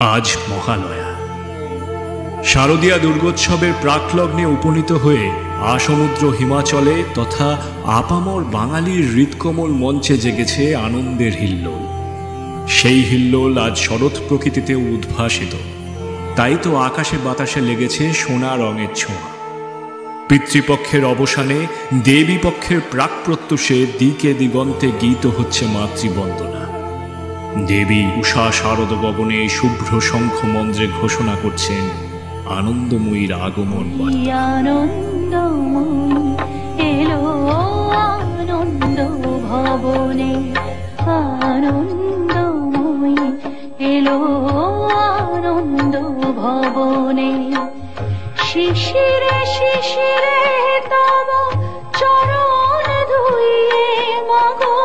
আজ মহালয়া। শারদীয়া দুর্গোৎসবের প্রাকলগ্নে উপনীত হয়ে আসমুদ্র হিমাচলে তথা আপামর বাঙালির হৃৎকমল মঞ্চে জেগেছে আনন্দের হিল্লোল। সেই হিল্লোল আজ শরৎ প্রকৃতিতেও উদ্ভাসিত। তাই তো আকাশে বাতাসে লেগেছে সোনা রঙের ছোঁয়া। পিতৃপক্ষের অবসানে দেবী পক্ষের প্রাক প্রত্যুষে দিকে দিগন্তে গীত হচ্ছে মাতৃবন্দনা। দেবী উষা শারদ গগনে শুভ্র শঙ্খ মন্ত্রে ঘোষণা করছেন আনন্দময়ীর আগমন বার্তা। এলো আনন্দ ভবনে, আনন্দময়ী এলো আনন্দ ভবনে। শিশিরে শিশিরে তব চরণ ধুইয়ে মাগো,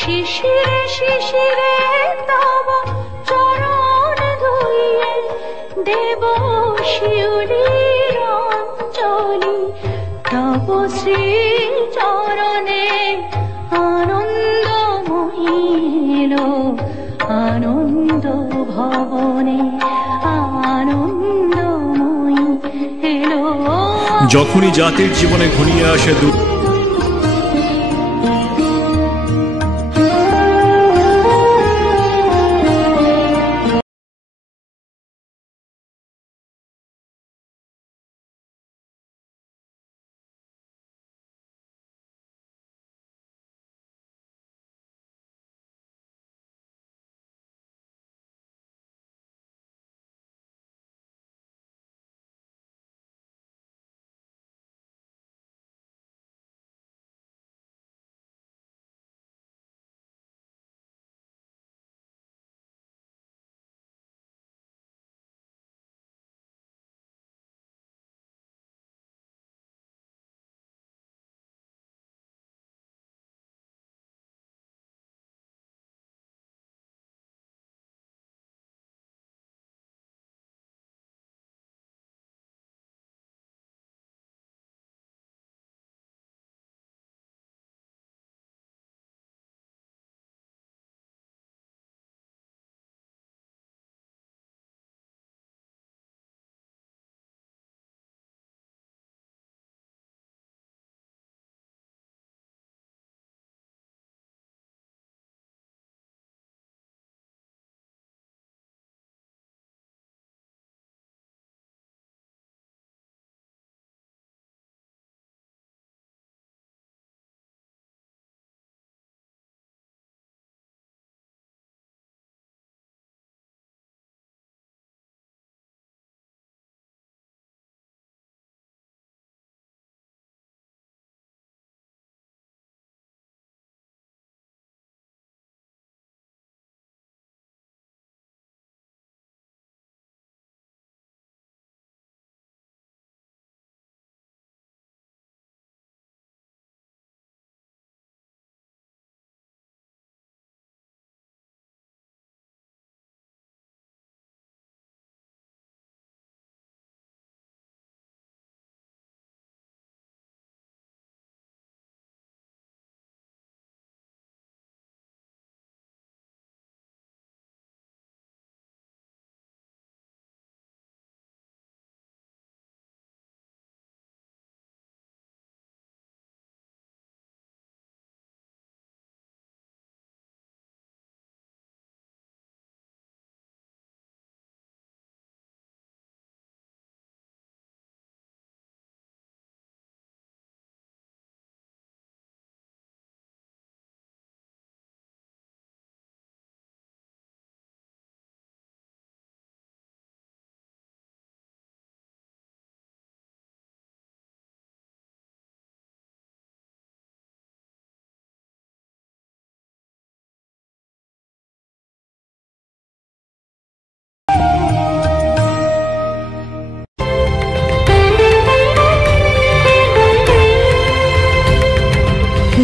শিশিরে শিশিরে তব চরণ ধুইয়ে দেব শিউলির অঞ্জলি। তব শ্রী চরণে আনন্দময়ী এলো আনন্দ ভবনে, আনন্দময়ী এলো। যখনই জাতির জীবনে ঘনিয়ে আসে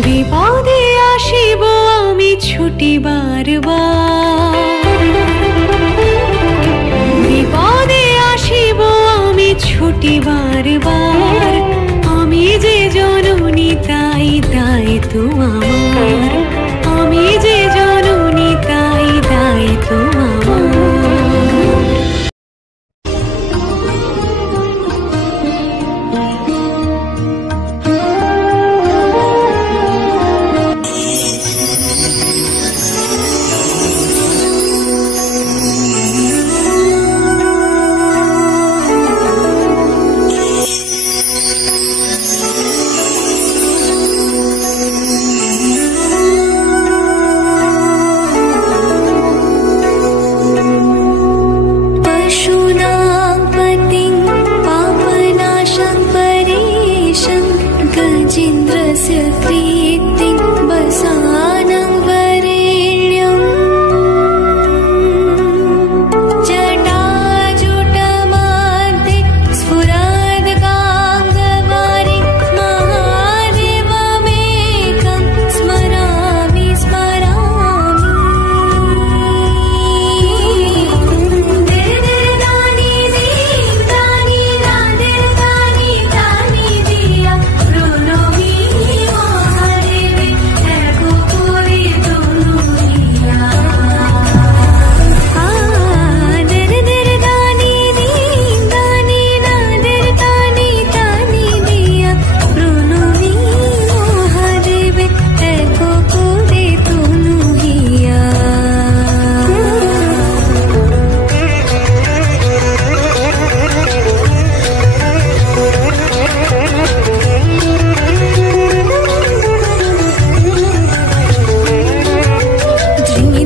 বিপদে আসিব আমি ছুটি বারবার, বিপদে আসিব আমি ছুটি বারবার। আমি যে জননী তাই দায়িত্ব আমার, আমি যে জননী তাই দায়িত্ব আমার।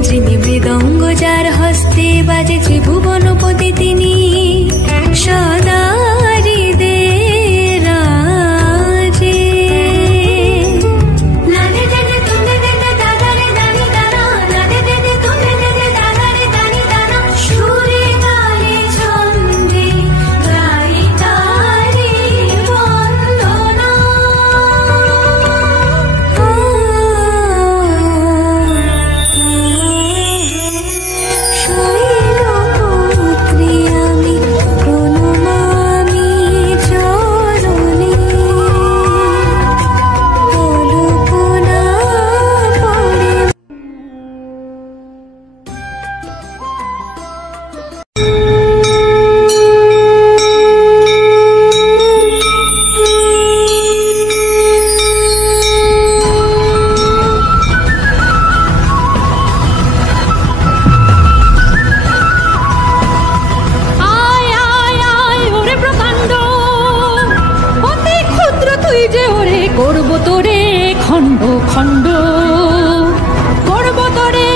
যিনি মৃদঙ্গ যার হস্তে বাজে ত্রিভুবনপতি তিনি সদা হৃদে রাজে। নানে দেনে তুনে দেনে দাদারে দানি দানা, নানে দেনে তুনে দেনে দাদারে দানি দানা, সুরে গানে ছন্দে গাই তারে বন্দনা। শৈলপুত্রী আমি প্রণমামি চরণে, কল্পনা পড়ে। আয় আয় আয় ওরে প্রকাণ্ড, অতি ক্ষুদ্র তুই যে ওরে, করব তোরে খণ্ড খণ্ড, করব তোরে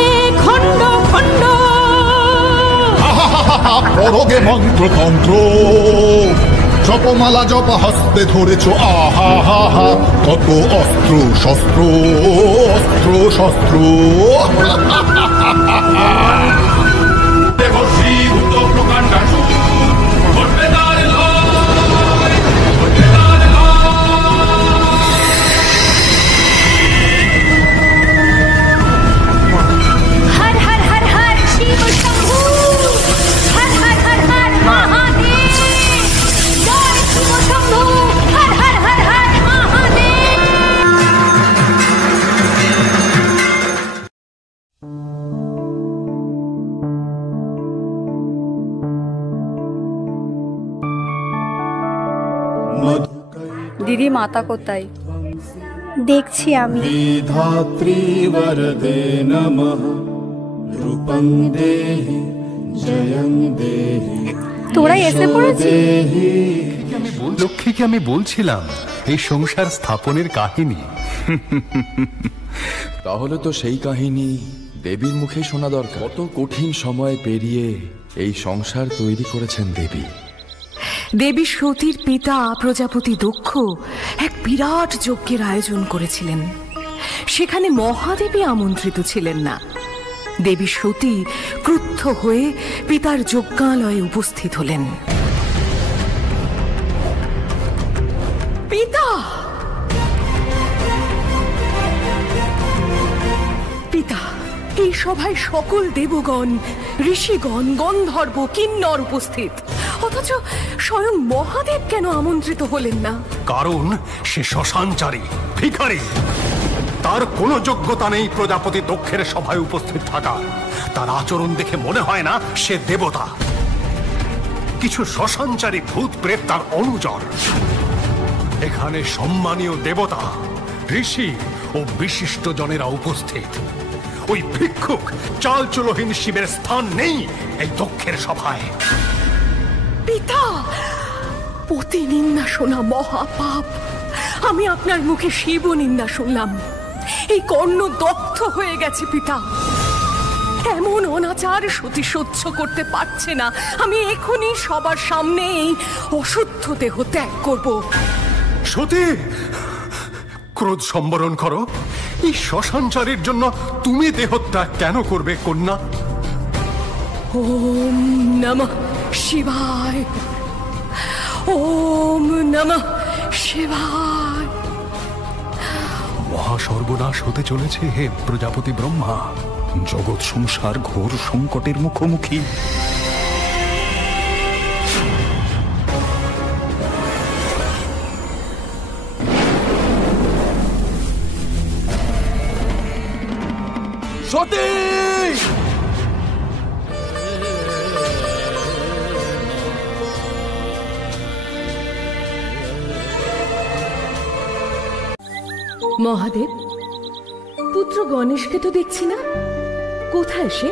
খণ্ড খণ্ড। পরগে মন্ত্রতন্ত্র, জপমালা জপ হস্তে ধরেছ, আহা হা হা কত অস্ত্র শস্ত্র, অস্ত্র শস্ত্র। হর হর হর হর শিব শম্ভু, হর হর হর হর মহাদেব, জয় শিব শম্ভু, হর হর হর হর মহাদেব। দিদি মাতা কোথায়? দেখছি আমি। ধাত্রী বরদে নমঃ, রূপং দেহি জয়ং দেহি। তোরা এসে পড়েছিস? লক্ষ্মীকে আমি বলছিলাম এই সংসার স্থাপনের কাহিনী। তাহলে তো সেই কাহিনী দেবীর মুখে শোনা দরকার। কত কঠিন সময় পেরিয়ে এই সংসার তৈরি করেছেন দেবী। দেবী সতীর পিতা প্রজাপতি দক্ষ এক বিরাট যজ্ঞের আয়োজন করেছিলেন। সেখানে মহাদেবী আমন্ত্রিত ছিলেন না। দেবী সতী ক্রুদ্ধ হয়ে পিতার যজ্ঞালয়ে উপস্থিত হলেন। পিতা, পিতা, এই সভায় সকল দেবগণ, ঋষিগণ, গন্ধর্ব, কিন্নর উপস্থিত, অথচ স্বয়ং মহাদেব কেন আমন্ত্রিত হলেন না? কারণ সে শ্মশানচারী, ভিখারি। তার কোনো যোগ্যতা নেই প্রজাপতি দক্ষের সভায় উপস্থিত থাকা। তার আচরণ দেখে মনে হয় না সে দেবতা। কিছু শ্মশানচারী ভূত প্রেত তার অনুচর। এখানে সম্মানীয় দেবতা, ঋষি ও বিশিষ্ট জনেরা উপস্থিত। ওই ভিক্ষুক চালচুলোহীন শিবের স্থান নেই এই দক্ষের সভায়। পিতা, পতি নিন্দা শোনা মহাপাপ। আমি আপনার মুখে শিব নিন্দা শুনলাম। এই কর্ণ দগ্ধ হয়ে গেছে পিতা। এমন অনাচার সতী সহ্য করতে পারছে না। আমি এখনই সবার সামনে এই অশুদ্ধ দেহ ত্যাগ করব। সতী, ক্রোধ সম্বরণ করো। এই শ্মশানচারীর জন্য তুমি দেহত্যাগ কেন করবে কন্যা? ওম নমঃ শিবায়, ওম নমঃ শিবায়। মহাসর্বনাশ হতে চলেছে হে প্রজাপতি ব্রহ্মা। জগৎ সংসার ঘোর সংকটের মুখোমুখি। সতী! মহাদেব, পুত্র গণেশকে তো দেখছি না। কোথায় সে?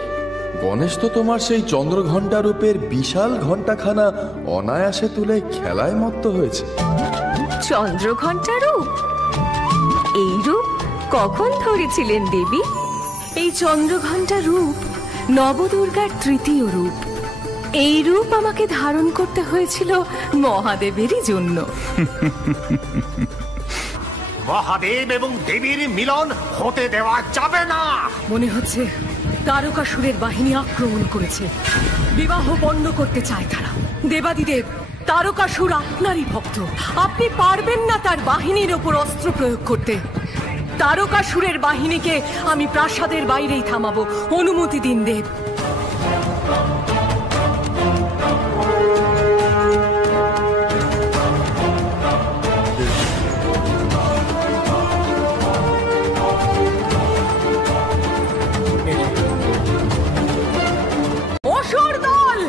গণেশ তো তোমার সেই চন্দ্রঘণ্টা রূপের বিশাল ঘণ্টাখানা অনায়াসে তুলে খেলায় মত্ত হয়েছে। চন্দ্রঘণ্টা রূপ? এই রূপ কখন ধরেছিলেন দেবী? এই চন্দ্রঘণ্টা রূপ নবদুর্গার তৃতীয় রূপ। এই রূপ আমাকে ধারণ করতে হয়েছিল মহাদেবেরই জন্য। মহাদেব এবং দেবীর মিলন হতে দেওয়া যাবে না। মনে হচ্ছে তারকাসুরের বাহিনী আক্রমণ করেছে, বিবাহ পণ্ড করতে চায় তারা। দেবাদিদেব, তারকাসুর আপনারই ভক্ত, আপনি পারবেন না তার বাহিনীর ওপর অস্ত্র প্রয়োগ করতে। তারকাসুরের বাহিনীকে আমি প্রাসাদের বাইরেই থামাবো, অনুমতি দিন দেব। অসুর দল,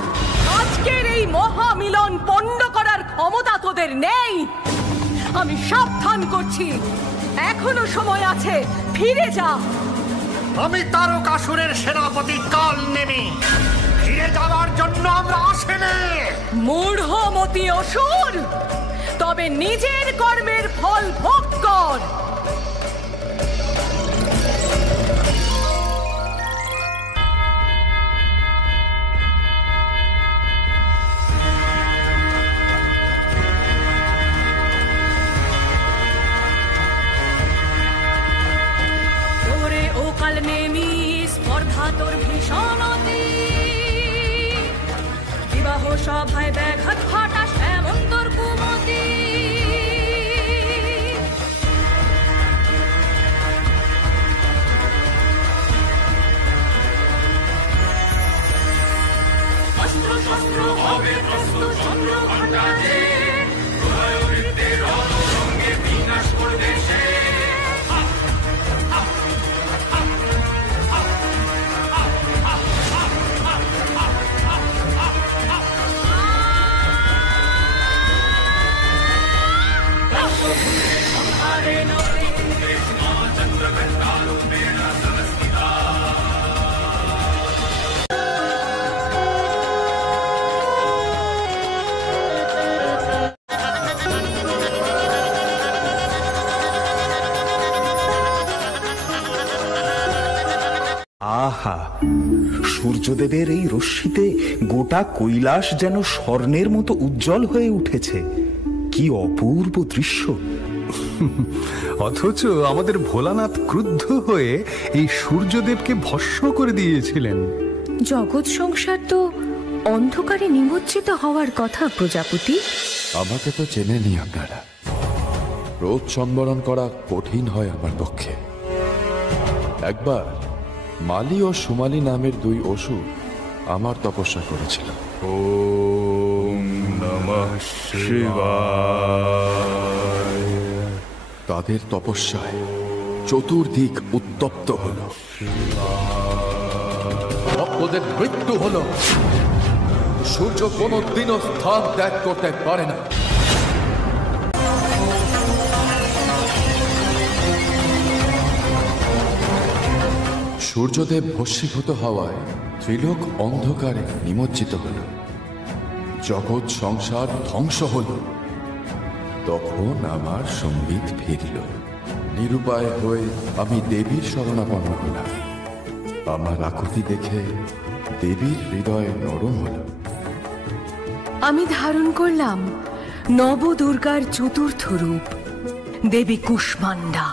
আজকের এই মহামিলন পণ্ড করার ক্ষমতা তোদের নেই। আমি সাবধান করছি, এখনো সময় আছে, ফিরে যা। আমি তারকাসুরের সেনাপতি কাল নেমি, ফিরে যাওয়ার জন্য আমরা আসেনি। মূঢ়মতি অসুর, তবে নিজের কর্মের ফল ভোগ কর। কাল নেমি স্পর্ধা তোর ভীষণতি, বিবাহ সভায় ব্যাঘাত ঘটাস এমন তোর কুমতি। অস্ত্র শস্ত্র হবে প্রস্তুত চন্দ্রঘণ্টাতে, প্রলয়বৃত্তের রণসঙ্গে বিনাশ করবে সে। আহা, সূর্যদেবের এই রশ্মিতে গোটা কৈলাস যেন স্বর্ণের মতো উজ্জ্বল হয়ে উঠেছে। কি অপূর্ব দৃশ্য! অথচ আমাদের ভোলানাথ ক্রুদ্ধ হয়ে এই সূর্যদেবকে ভস্ম করে দিয়েছিলেন। জগৎ সংসার তো অন্ধকারে নিমজ্জিত হওয়ার কথা প্রজাপতি। আমাকে তো চেনেনি আপনারা, রোদ সম্বরণ করা কঠিন হয় আমার পক্ষে। একবার মালি ও সুমালি নামের দুই অসুর আমার তপস্যা করেছিল। ওম নমঃ শিবায়। তাদের তপস্যায় চতুর্দিক উত্তপ্ত হল, ভক্তদের মৃত্যু হল। সূর্য কোনদিনও স্থান ত্যাগ করতে পারে না। সূর্যদেব ভস্মীভূত হওয়ায় ত্রিলোক অন্ধকারে নিমজ্জিত হল, জগৎ সংসার ধ্বংস হল। তখন আমার সম্বিত ফিরল। নিরুপায় হয়ে আমি দেবীর শরণাপন্ন হলাম। আমার আকুতি দেখে দেবীর হৃদয় নরম হল। আমি ধারণ করলাম নবদুর্গার চতুর্থ রূপ, দেবী কুষ্মান্ডা।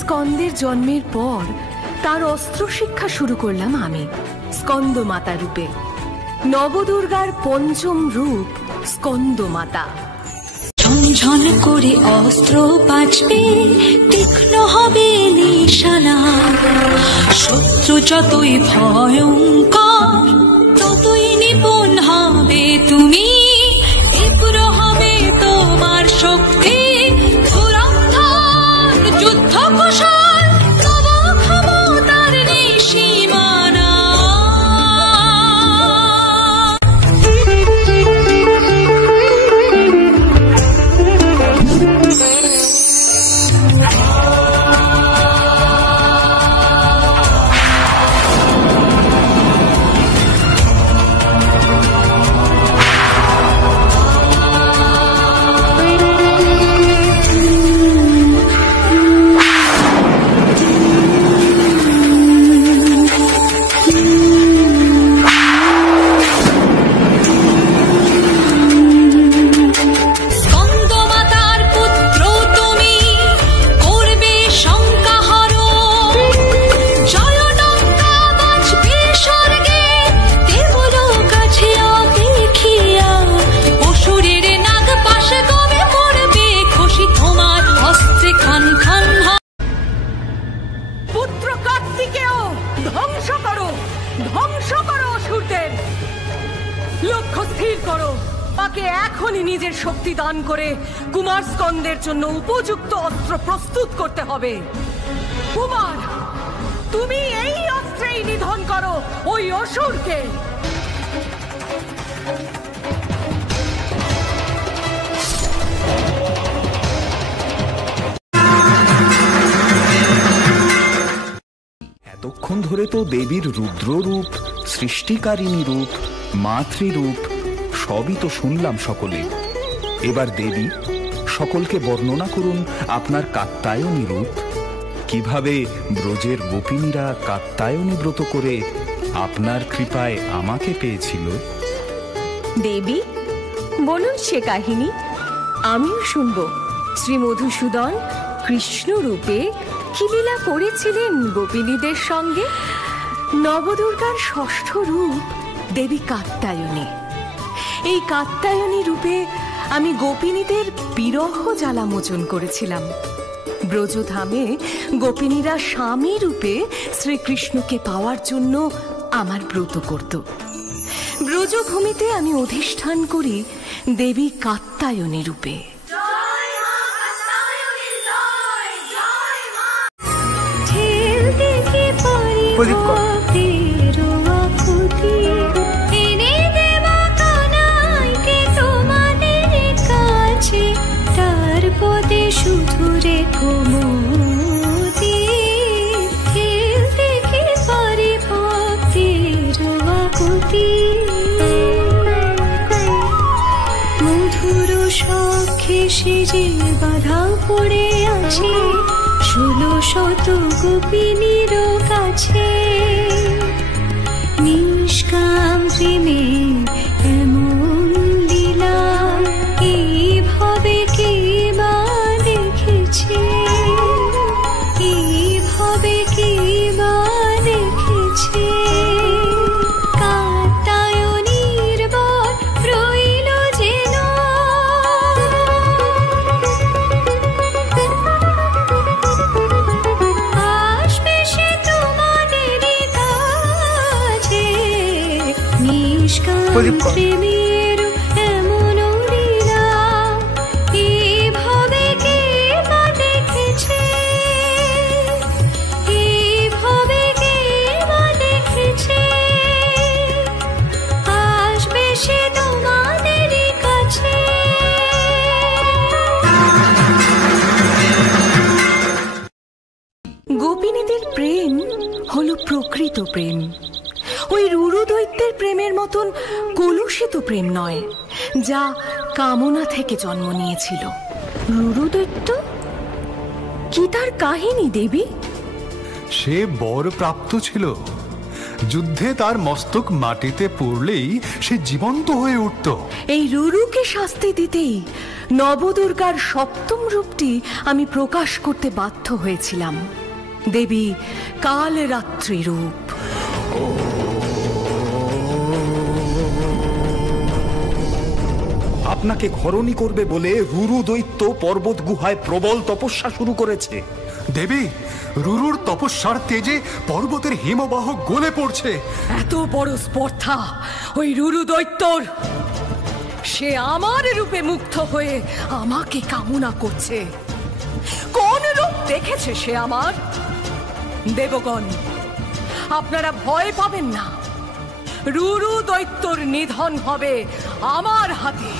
স্কন্দের জন্মের পর তার অস্ত্র শিক্ষা শুরু করলাম আমি স্কন্দ মাতা রূপে। নবদুর্গার পঞ্চম রূপ স্কন্দ মাতা। ঝনঝন করে অস্ত্র বাজবে, তীক্ষ্ণ হবে নিশানা। শত্রু যতই ভয়ঙ্কর, ততই নিপুণ হবে তুমি। তীব্র হবে তোমার শক্তি, ধুরন্ধর যুদ্ধ কুশল, তব ক্ষমতার নেই সীমানা। লক্ষ্য স্থির করো, তাকে এখনই নিজের শক্তি দান করে কুমার স্কন্দের জন্য উপযুক্ত অস্ত্র প্রস্তুত করতে হবে। কুমার, তুমি এই অস্ত্রেই নিধন করো ওই অসুরকে। এতক্ষণ ধরে তো দেবীর রুদ্র রূপ, সৃষ্টিকারিণী রূপ, মাতৃরূপ সবই তো শুনলাম সকলে। এবার দেবী, সকলকে বর্ণনা করুন আপনার কাত্যায়নী রূপ। কিভাবে ব্রজের গোপিনীরা কাত্যায়নী ব্রত করে আপনার কৃপায় আমাকে পেয়েছিল। দেবী, বলুন সে কাহিনী, আমিও শুনব। শ্রী মধুসূদন কৃষ্ণ রূপে কি লীলা করেছিলেন গোপিনীদের সঙ্গে। নবদুর্গার ষষ্ঠ রূপ দেবী কাত্যায়নী। এই কাত্যায়নী রূপে আমি গোপিনীদের বিরহ জ্বালা মোচন করেছিলাম। ব্রজধামে গোপিনীরা স্বামী রূপে শ্রীকৃষ্ণকে পাওয়ার জন্য আমার ব্রত করত। ব্রজভূমিতে আমি অধিষ্ঠান করি দেবী কাত্যায়নী রূপে। শুধু রেখো মোদি, খেলতে কি পারি ভক্তির আকুতি। মধুর সখে সেজে বাধা পড়ে আছে 1600 গোপিনীর কাছে। নিষ্কাম প্রেমে এমন লীলা এইভাবে কে বা দেখেছে, এইভাবে কে বা দেখেছে। কাত্যায়নীর বর রইল যেন আসবে সে তোমাদেরই কাছে। নিষ্কাম প্রেমের এমন লীলা এইভাবে কে বা দেখেছে, এইভাবে কে বা দেখেছে। আসবে সে তোমাদেরই কাছে। গোপিনীদের প্রেম হলো প্রকৃত প্রেম। ওই রুরু দৈত্যের প্রেমের মতন কলুষিত প্রেম নয়, যা কামনা থেকে জন্ম নিয়েছিল। রুরু দৈত্য কি তার কাহিনী দেবী? সে বর প্রাপ্ত ছিল, যুদ্ধে তার মস্তক মাটিতে পড়লেই সে জীবন্ত হয়ে উঠত। এই রুরুকে শাস্তি দিতেই নবদুর্গার সপ্তম রূপটি আমি প্রকাশ করতে বাধ্য হয়েছিলাম, দেবী কালরাত্রি রূপ। আপনাকে ঘরণী করবে বলে রুরু দৈত্য পর্বত গুহায় প্রবল তপস্যা শুরু করেছে। দেবী, রুরুর তপস্যার তেজে পর্বতের হিমবাহ গলে পড়ছে। এত বড় স্পর্ধা ওই রুরু দৈত্যর! সে আমার রূপে মুগ্ধ হয়ে আমাকে কামনা করছে। কোন রূপ দেখেছে সে আমার? দেবগণ, আপনারা ভয় পাবেন না, রুরু দৈত্যর নিধন হবে আমার হাতে।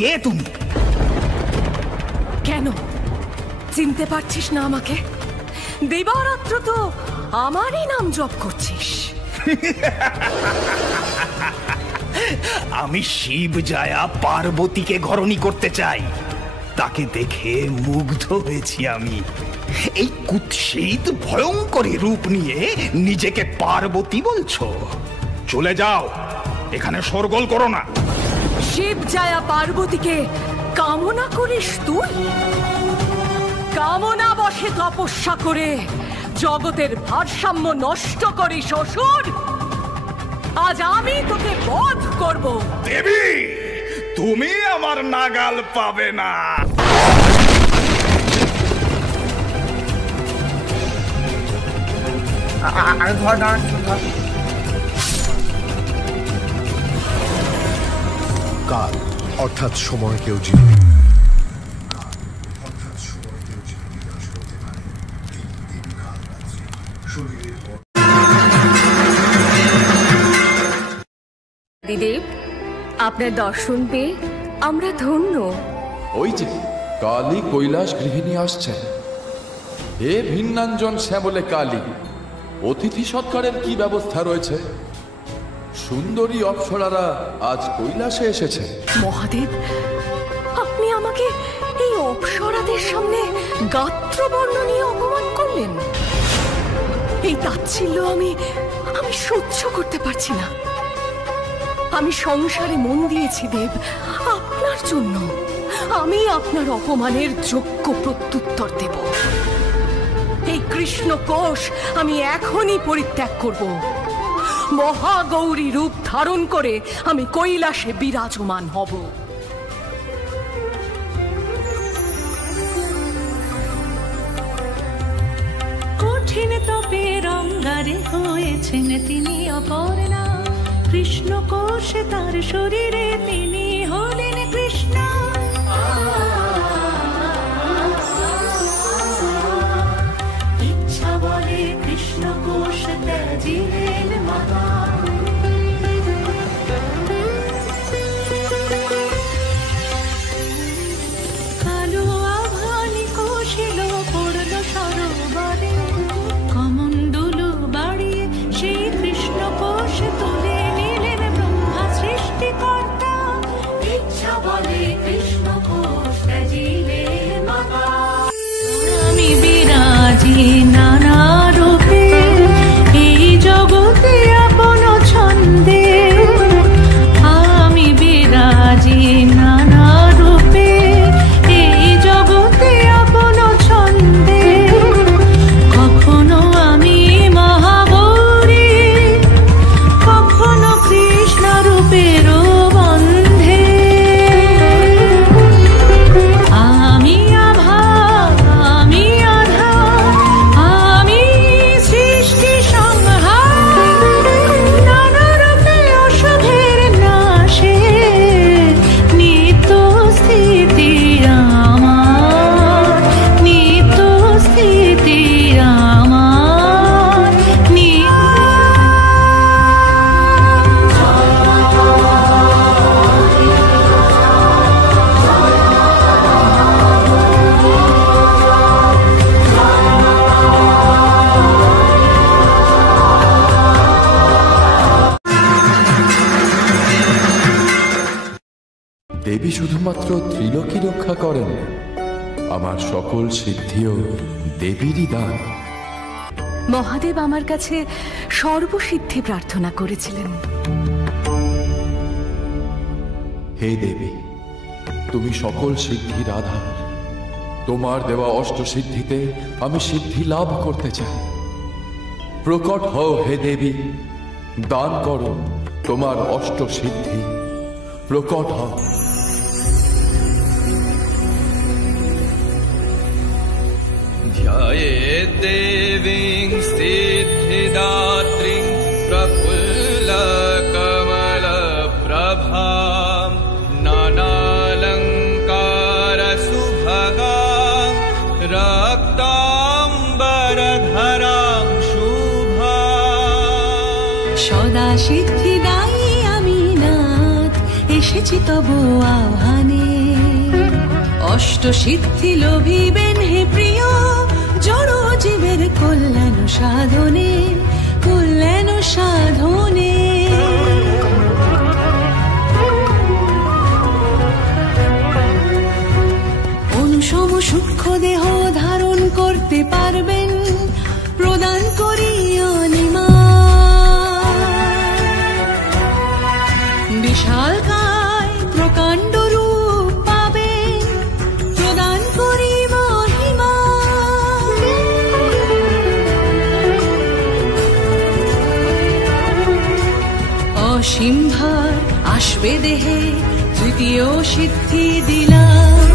কে তুমি? কেন চিনতে পারছিস না আমাকে? দিবারাত্র তো আমারই নাম জপ করছিস। আমি শিব জায়া পার্বতীকে ঘরণী করতে চাই। তাকে দেখে মুগ্ধ হয়েছি আমি। এই কুৎসিত ভয়ঙ্করী রূপ নিয়ে নিজেকে পার্বতী বলছো? চলে যাও, এখানে শোরগোল করো না। শিব জায়া পার্বতীকে কামনা করিস তুই? কামনা বশে তপস্যা করে জগতের ভারসাম্য নষ্ট করিস অসুর। আজ আমি তোকে বধ করব। দেবী, তুমি আমার নাগাল পাবে না। কাল অর্থাৎ সময়কেও জীবন দিদেব, আপনার দর্শন পেয়ে আমরা ধন্য। ওই যে কালী কৈলাস গৃহিণী আসছেন। হে ভিন্নাঞ্জন শ্যামলে কালী, অতিথি সৎকারের কি ব্যবস্থা রয়েছে? সুন্দরী অপ্সরারা আজ কৈলাসে এসেছে। মহাদেব, আপনি আমাকে এই অপ্সরাদের সামনে গাত্রবর্ণ নিয়ে অপমান করলেন। এই তাচ্ছিল্য আমি সহ্য করতে পারছি না। আমি সংসারে মন দিয়েছি দেব আপনার জন্য। আমি আপনার অপমানের যোগ্য প্রত্যুত্তর দেব। এই কৃষ্ণ কোষ আমি এখনই পরিত্যাগ করব। মহাগৌরী রূপ ধারণ করে আমি কৈলাসে বিরাজমান হব। ওঠে কঠিন তপের অঙ্গারে হয়েছেন তিনি অপর্ণা। কৃষ্ণ কোষে তার শরীরে তিনি হলেন কৃষ্ণ। ইচ্ছা বলে কৃষ্ণ কোষ ত্যাজিলেন মাতা। কালো আভানি কোষিল পড়ল সরোবরে। কমণ্ডলু বাড়িয়ে সেই কৃষ্ণ কোষ তুলে নিলেন ব্রহ্মা সৃষ্টিকর্তা। ইচ্ছা বলে কৃষ্ণ কোষ ত্যাজিলেন মাতা। আমি বিরাজি নানা রূপে এই জগতে আপন ছন্দে। আমি বিরাজি নানা রূপে এই জগতে আপন ছন্দে। কখনো আমি মহাগৌরী, কখনো কৃষ্ণ রূপের বন্ধে। আমি আভা, আমি আধা, আমি সৃষ্টি সংহার। নানা রূপে অশুভের নাশে নিত্য স্থিতি আমার, নিত্য স্থিতি আমার, দেবী শুধুমাত্র ত্রিলোকী রক্ষা করেন, আমার সকল সিদ্ধিও দেবীরই দান। মহাদেব আমার কাছে সর্বসিদ্ধি প্রার্থনা করেছিলেন। হে দেবী, তুমি সকল সিদ্ধির আধার। তোমার দেওয়া অষ্টসিদ্ধিতে আমি সিদ্ধি লাভ করতে চাই। প্রকট হও হে দেবী, দান করো তোমার অষ্টসিদ্ধি। প্রকট হও। ध्यायेद्देवीं सिद्धिदात्रीं प्रफुल्लकमलप्रभां नानालङ्कारसुभगां रक्ताम्बरधरां शुभां। সদা সিদ্ধিদায়ী আমি নাথ, এসেছি তবু আহ্বানে। অষ্ট সিদ্ধি লোভিবেন হে প্রিয়, জড় জীবের কল্যাণ সাধনে, কল্যাণ সাধনে। অনুসম সূক্ষ্ম দেহ ধারণ করতে পারবেন, প্রদান করি অনিমা। বিশালকায় প্রকাণ্ড রূপ পাবেন, প্রদান করি মহিমা। অসীম ভার আসবে দেহে, তৃতীয় সিদ্ধি দিলাম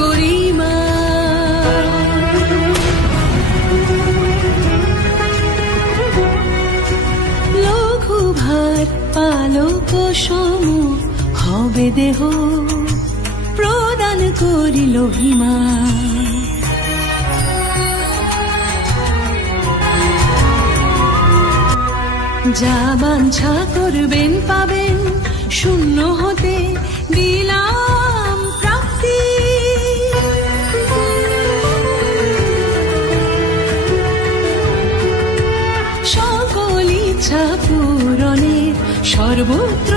গরিমা। লঘু ভার পালক সম হবে দেহ, প্রদান করিল হিমা। যা বাঞ্ছা করবেন পাবেন, শূন্য হতে দিলাম প্রাপ্তি। সকল ইচ্ছা পূরণের সর্বত্র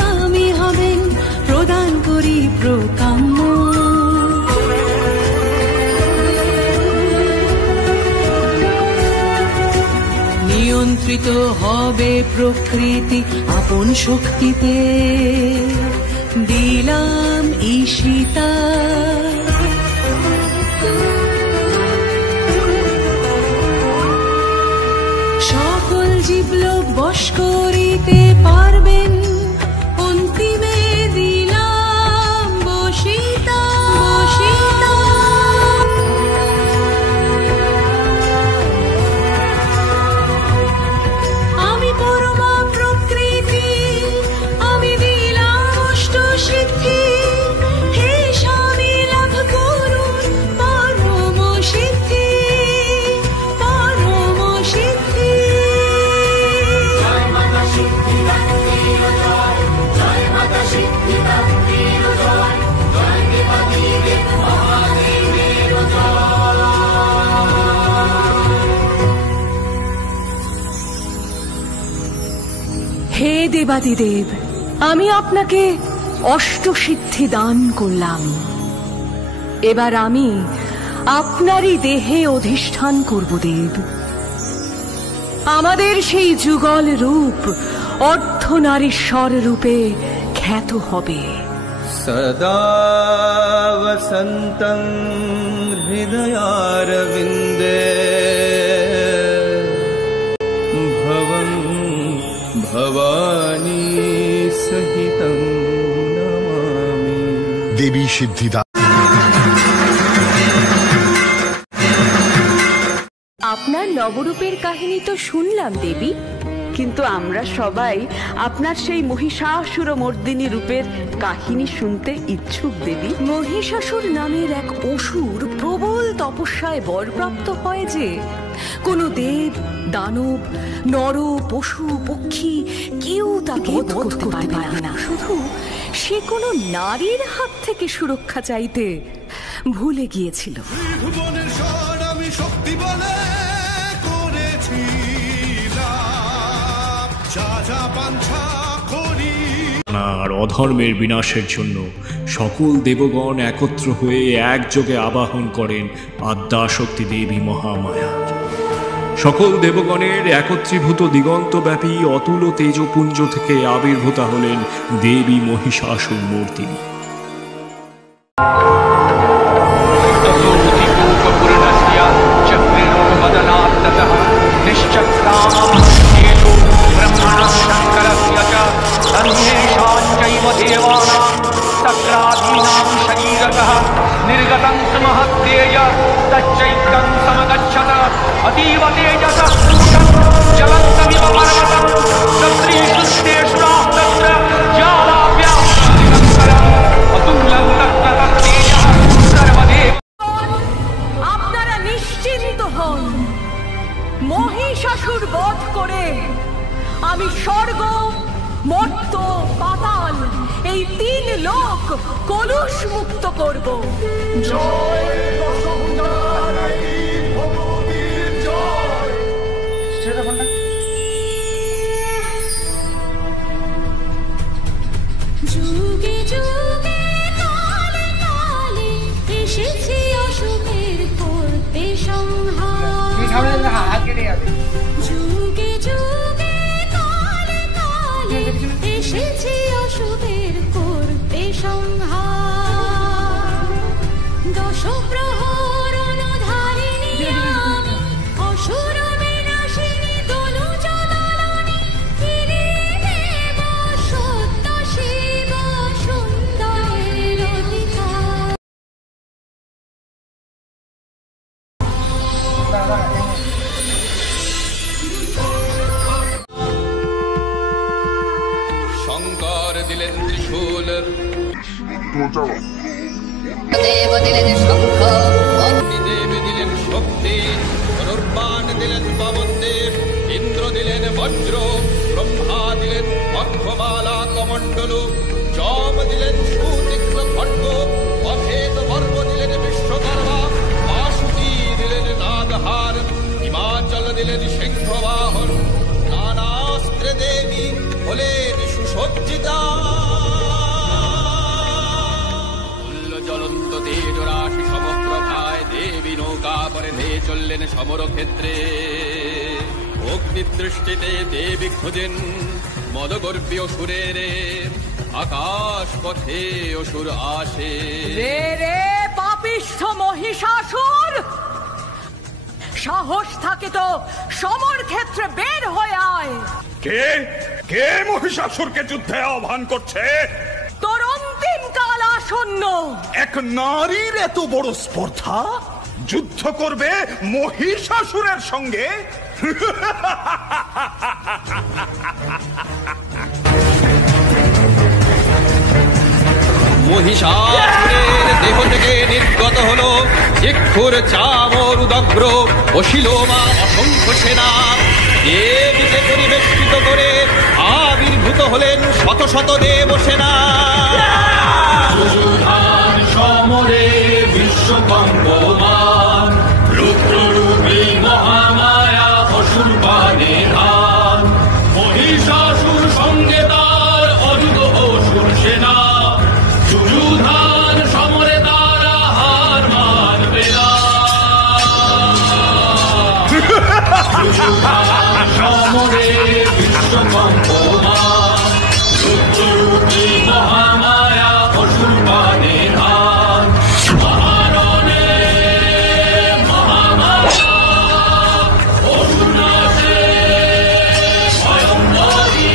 গামী হবেন, প্রদান করি প্রকাম্য। নিয়ন্ত্রিত হবে প্রকৃতি আপন শক্তিতে, দিলাম ঈশিতা। সকল জীবলোক বশ করিতে পারবেন, অন্তিমে দিলাম বশিতা। বশিতা দেবাদিদেব, আমি আপনাকে অষ্টসিদ্ধি দান করলাম। এবার আমি আপনারই দেহে অধিষ্ঠান করব দেব। আমাদের সেই যুগল রূপ অর্ধনারীশ্বর রূপে খ্যাত হবে। সদা বসন্তং হৃদয়ারবিন্দে ভবং ভবানী সহিতং নমামি। দেবী সিদ্ধিদা আপনার নবরূপের কাহিনী তো শুনলাম দেবী, কিন্তু আমরা সবাই আপনার সেই মহিষাসুর মর্দিনী রূপের কাহিনী শুনতে ইচ্ছুক দেবী। মহিষাসুর নামের এক অসুর প্রবল তপস্যায় বরপ্রাপ্ত হয় যে কোনো দেব, দানব, নর, পশু, পক্ষী কেউ তাকে বধ করতে পারে না। শুধু সে কোনো নারীর হাত থেকে সুরক্ষা চাইতে ভুলে গিয়েছিল। আমি শক্তি বলে করেছি আর অধর্মের বিনাশের জন্য সকল দেবগণ একত্র হয়ে একযোগে আবাহন করেন আদ্যাশক্তি দেবী মহামায়া। সকল দেবগণের একত্রীভূত দিগন্তব্যাপী অতুল তেজপুঞ্জ থেকে আবির্ভূতা হলেন দেবী মহিষাসুর মূর্তিনী। निर्गतं महत्तेज तच्चैत्यं समगच्छत अतीव तेजसः ज्वलन्तमिव पर्वतं तत्रीशुष्टेषुराः तत्र ज्वालाव्याप्तं अतुलं तत्र तत्तेजः सर्वदेव। আপনারা নিশ্চিন্ত হন, মহিষাসুর বধ করে আমি স্বর্গ, মর্ত্য, পাতাল এই তিন লোক কলুষ মুক্ত করব। জয় যুগে যুগে কালে কালে এসেছি অসুখের করতে সংহার। যুগে যুগে কালে কালে এসেছি অসুখের করতে সংহার। দশ প্রহরণ ধারিণী আমি অসুর বিনাশিনী তনু জলানি দেব সত্য শিব সুন্দরের অধিকার। শঙ্কর দিলেন ত্রিশূল, দেব দিলেন শঙ্খ, দেব দিলেন শক্তি, ধনুর্বাণ দিলেন পবনদেব, ইন্দ্র দিলেন বজ্র, ব্রহ্মা দিলেন অক্ষমালা কমণ্ডল, যম দিলেন সুতীক্ষ্ণ খড়্গ, অভেদ বর্গ দিলেন বিশ্বকর্মা, বাসুকি দিলেন নাগহার, হিমাচল দিলেন সিংহবাহন, নানাস্ত্রে দেবী হলেন সুসজ্জিতা। জ্বলন্ত তেজ রাশি সমপ্রভায় দেবী নৌকা পরে ধেয়ে চললেন সমরক্ষেত্রে। অগ্নিদৃষ্টিতে দেবী খোঁজেন মদগর্বী অসুরের, আকাশ পথে অসুর আসে। রে রে পাপিষ্ঠ মহিষাসুর, সাহস থাকে তো সমর ক্ষেত্রে বের হয়ে আয়। কে কে মহিষাসুরকে যুদ্ধে আহ্বান করছে? তোর অন্তিম কাল আসন্ন। এক নারীর এত বড় স্পর্ধা, যুদ্ধ করবে মহিষাসুরের সঙ্গে? মহিষাসুরের দেহ থেকে নির্গত হলো ইক্ষুর চামর উদগ্র অশিলোমা অসংখ্য সেনা। দেবীকে পরিবেষ্টিত করে আবির্ভূত হলেন শত শত দেব সেনা। সমরে বিশ্বকম্পমান, রুদ্ররূপী মহামায়া অসুর পানে ধান, মহিষাসুর সঙ্গে সমরে বিশ্বকম্পমান রুদ্ররূপী মহামায়া অসুর পানের হাত মহারণে মহামায়া অসুর নাশে ভয়ঙ্করী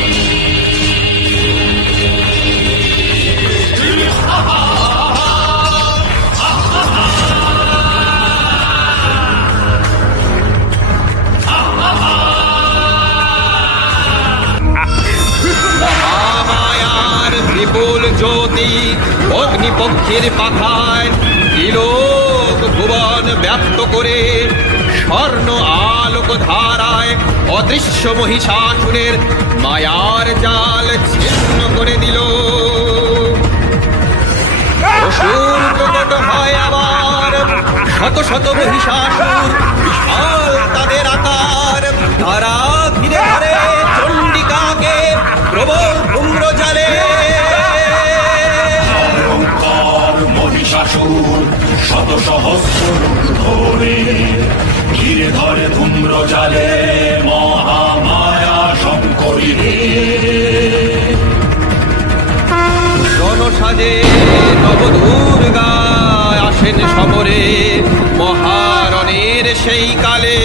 মহামায়ার বিপুল জ্যোতি অগ্নিপক্ষের পাখায় ত্রিলোক ভুবন ব্যাপ্ত করে স্বর্ণ আলোক ধারায় অদৃশ্য মহিষাসুরের মায়ার জাল ছিন্ন করে দিল। অসুর প্রকট হয় আবার শত শত মহিষাসুর, বিশাল তাদের আকার, তারা ঘিরে ধরে চণ্ডিকাকে প্রবল ধূম্র জালে। মহিষাসুর শত সহস্র রূপ ধরে ঘিরে ধরে ধূম্র জালে মহামায়া শঙ্করী রে। জনসাজে নবদুর্গা আসেন সমরে মহারণের সেই কালে।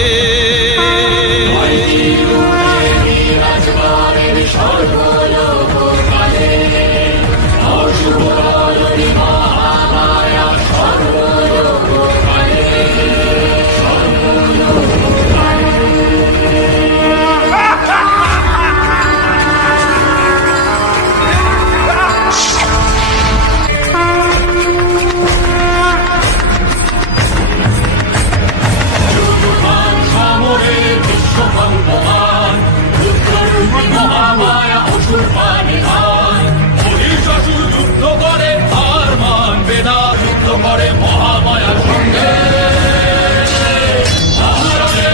মহামায়া অসুর পানের হাত মহিষাসুর যুদ্ধ করে হার মানবে না, যুদ্ধ করে মহামায়ার সঙ্গে।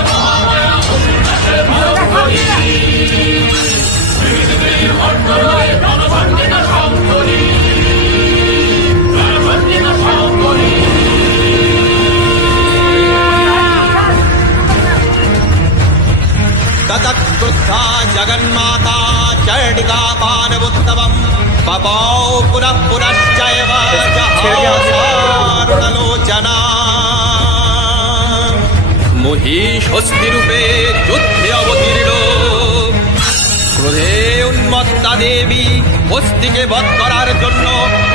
মহামায়া অসুর নাশে ভয়ঙ্করী পৃথিবীর অন্তরায় রণভঞ্জিতা শঙ্করী রণভঞ্জিতা শঙ্করী। ततक्रुद्धा जगन्माता चण्डिका पानवोत्तमम् पपौ पुनः पुनश्चैव जहासारुणलोचना। মহিষস্তিরূপে যুদ্ধে অবতীর্ণ ক্রোধে উন্মত্তা দেবী হস্তিকে বধ করার জন্য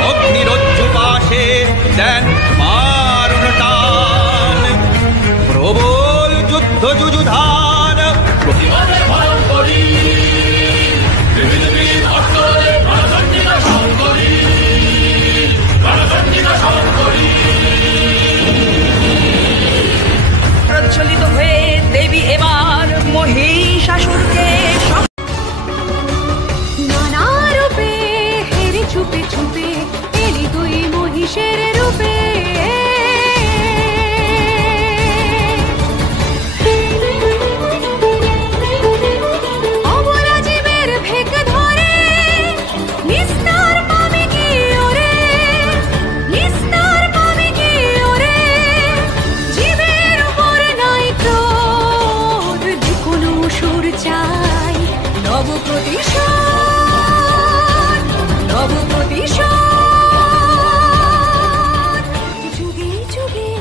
অগ্নিরজ্জু পাশে দেন মারুণ টান। প্রবল যুদ্ধ যুযুধান প্রতিবাদে ভয়ঙ্করী পৃথিবীর অন্তরে রণভঞ্জিতা শঙ্করী রণভঞ্জিতা শঙ্করী। প্রজ্বলিত হয়ে দেবী এবার মহিষাসুরকে নানা রূপে হেরে ছুপে ছুপে এলি তুই মহিষের রূপে। অবরাজীবের ভেক ধরে নিস্তার পাবে কি ওরে, নিস্তার পাবে কি ওরে। জীবের উপর নাই ক্রোধ, যে কোনো সুর চাই নব প্রতিশোধ, নব প্রতিশোধ। যুগে যুগে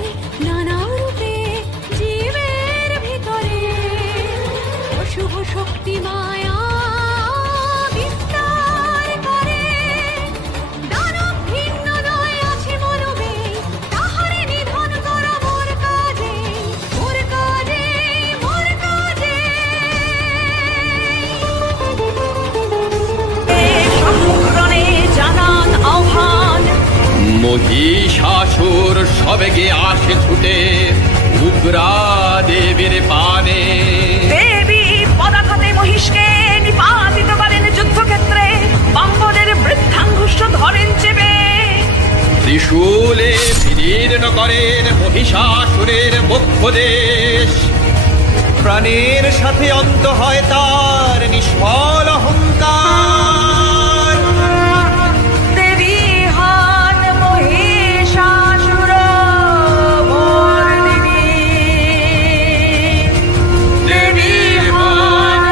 নানা রূপে জীবের ভিতরে অশুভ শক্তি মায়া বিস্তার করে। দানব ভিন্ন নয় আছে মনবে, তাহারে নিধন করা মোর কাজে, মোর কাজে, মোর কাজে। সম্মুখরণে জানান আহ্বান। মহিষাসুর সবেগে আসে ছুটে উগ্রা দেবীর পানে। দেবী পদাঘাতে মহিষকে নিপাতিত করেন যুদ্ধক্ষেত্রে, বাম্বরের বৃদ্ধাঙ্গুষ্ঠ ধরেন চেপে। ত্রিশূলে বিদীর্ণ করেন মহিষাসুরের বক্ষ দেশ। প্রাণের সাথে অন্ত হয় তার নিষ্ফল অহংকার। দেবী হন মহিষাসুর মর্দিনী, দেবী হন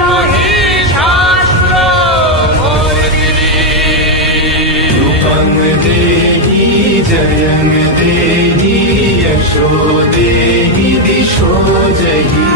देहि जयं देहि यशो देहि दिशो जहि